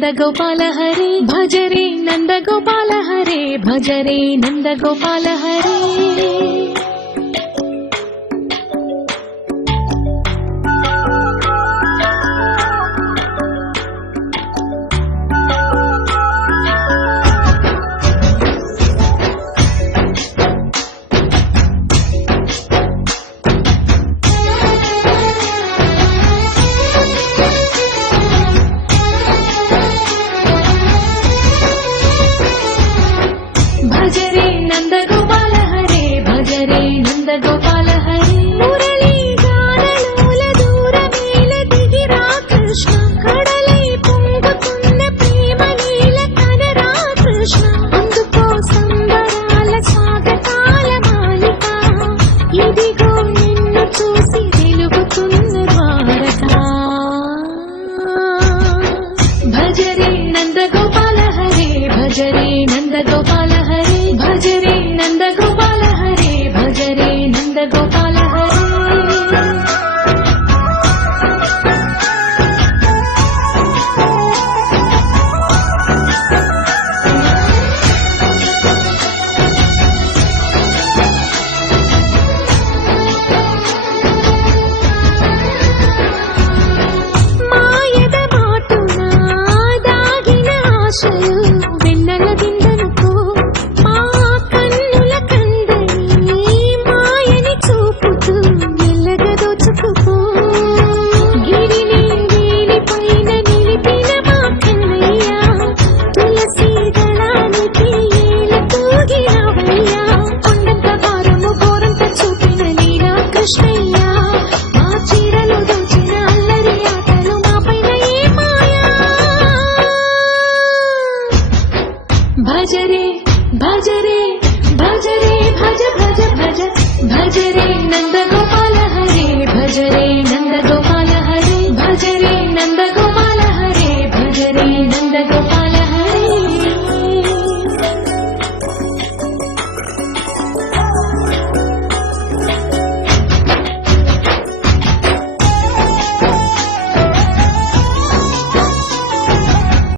नंद गोपाल हरे भज रे नंद गोपाल हरे भज रे नंद गोपाल हरे भज रे नंद गोपाल हरे भज रे नंद गोपाल हरे मुरली गानलोल दूरमेल दिगिरा कृष्ण कड़लै పొంగుతున్న ప్రేమ నీల కనరా కృష్ణ అందుకో సంబరాల స్వాగతాల మాలిక ఇదిగో నిన్ను చూసి వెలుగుతున్న ద్వారక భజ రే నంద గోపాల హరే భజ రే నంద గోపాల हरे भज रे नंद गोपाल हरे भज रे नंद गोपाल हरे మాయద మాటున దాగిన ఆశలు వెన్నెల దిండనుకో भज रे भज रे भज रे भज भज भज भज रे नंद